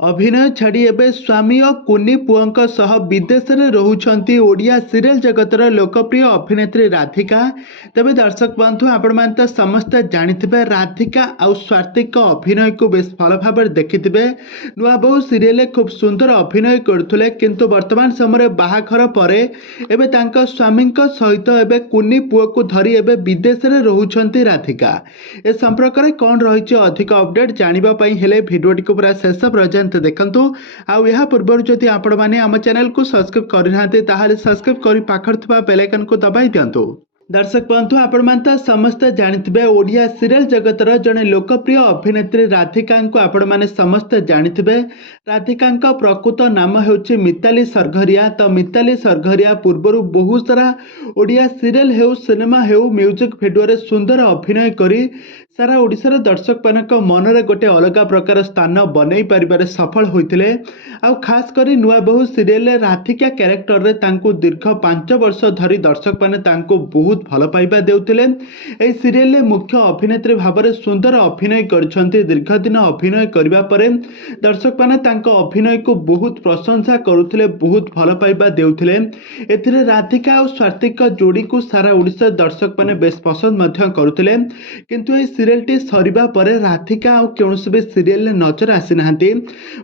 अभिनय छाड़ी एवं स्वामी और कुनी पुओं सह विदेश में रोचंती ओडिया सीरियल जगतर लोकप्रिय अभिनेत्री राधिका। तेज दर्शक बंधु आपण मैंने तो समस्ते जानी राधिका आउ स्वातिक अभिनय को बेस भल भाव देखिथे। नुआ बहु सीरियल खूब सुंदर अभिनय करते किंतु वर्तमान समय बाहाघर पर एवं स्वामी सहित एवं कुनी पुओ को धरी एवं विदेश में रोचंती राधिका। ए संपर्क में कौन रही अधिक अपडेट जानापी हेले भिडियोटी को पूरा शेष पर्यंत देखंतु। आउ या पूर्व जदि आपण माने आम चैनल को सब्सक्राइब करिनाते ताहाले सब्सक्राइब करी पाखर थिबा बेल आइकन को दबाई दियंतु। दर्शक बंधु आपण मान तो समस्ते जानिथिबे ओडिया सीरियल जगतर जड़े लोकप्रिय अभिनेत्री राधिका को आपण माने समस्ते जानिथिबे। राधिका प्रकृत नाम हेउछि मिताली सरघरिया। तो मिताली सरघरिया पूर्वर बहुत सारा ओडिया सीरियल हेउ सिनेमा हेउ म्यूजिक भिडियो रे सुंदर अभिनय करी सारा ओडिशार दर्शक मानक मनरे गोटे अलग प्रकार स्थान बनई पारिबारे सफल होइतिले। आउ खास करी नुआ बहु सीरियल राधिका कैरेक्टर रे तांको दीर्घ 5 वर्ष धरी दर्शक माने तांको बहुत भल पाइबा देउतिले। ए सीरियल रे मुख्य अभिनेत्री भाबरे सुंदर अभिनय करछन्ती। दीर्घ दिन अभिनय करिबा परे दर्शक माने तांको अभिनय को बहुत प्रशंसा करुथिले, बहुत भल पाइबा देउथिले। एथिरे राधिका आउ स्वातिक जोड़ी को सारा ओडिशा दर्शक माने बेस पसंद मध्य करुथिले। किंतु ए सीरियल टी सरिबा परे राधिका आउ कोनोसी भी सीरियल ने नजर आसी नाहंती।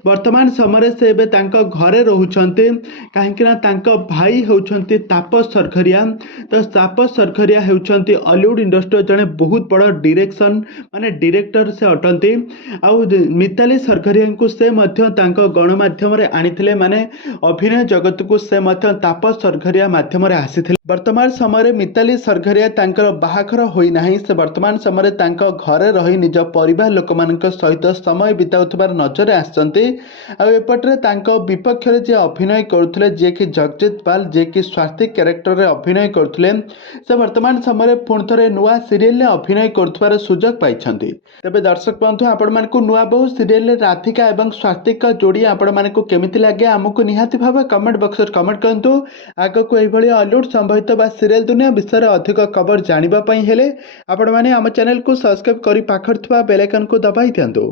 वर्तमान समय से एबे तांको घरे रहउछन्ती काहेकि तांको भाई होउछन्ती तापस सरघरिया। तो तापस सरघरिया होउछन्ती हॉलीवुड इंडस्ट्री जने बहुत बड़ डायरेक्शन माने डायरेक्टर से अटंती। आउ मिताली सरघरिया को से मध्य तांको गणमाध्यम रे आनिथिले, माने अभिनय जगत को से मध्य तापस सरघरिया माध्यम रे आसीथिले। वर्तमान समय मिताली सरघरिया तांकर बाहाघर होई नाही। से वर्तमान समय तांको घरे रही निज परिवार लोक मानक सहित समय बिताउथबार नजर आछन्ती। आ एपटरे तांको विपक्ष रे जे अभिनय करुथले जे कि जगजीत पाल जे कि स्वाति कैरेक्टर रे अभिनय करुथले, से वर्तमान समय पुण थरे नुआ सीरियल रे अभिनय करुथबार सुजोग पाइछन्ती। तबे दर्शक बंधु आपण मानकु नुआ बहु सीरियल रे राधिका एवं स्वाति का जोड़ी आपण मानकु केमिति लागे हमकु निहाती भाबे कमेंट बॉक्स रे कमेंट करंतु। आगको एई भली हॉलीवुड संबंधित बा सीरियल दुनिया विषय रे अधिक खबर जानिबा पई हेले आपण माने हम चैनल को सब्सक्राइब करी पाखर थिबा बेल आइकन को दबाई दियंतु।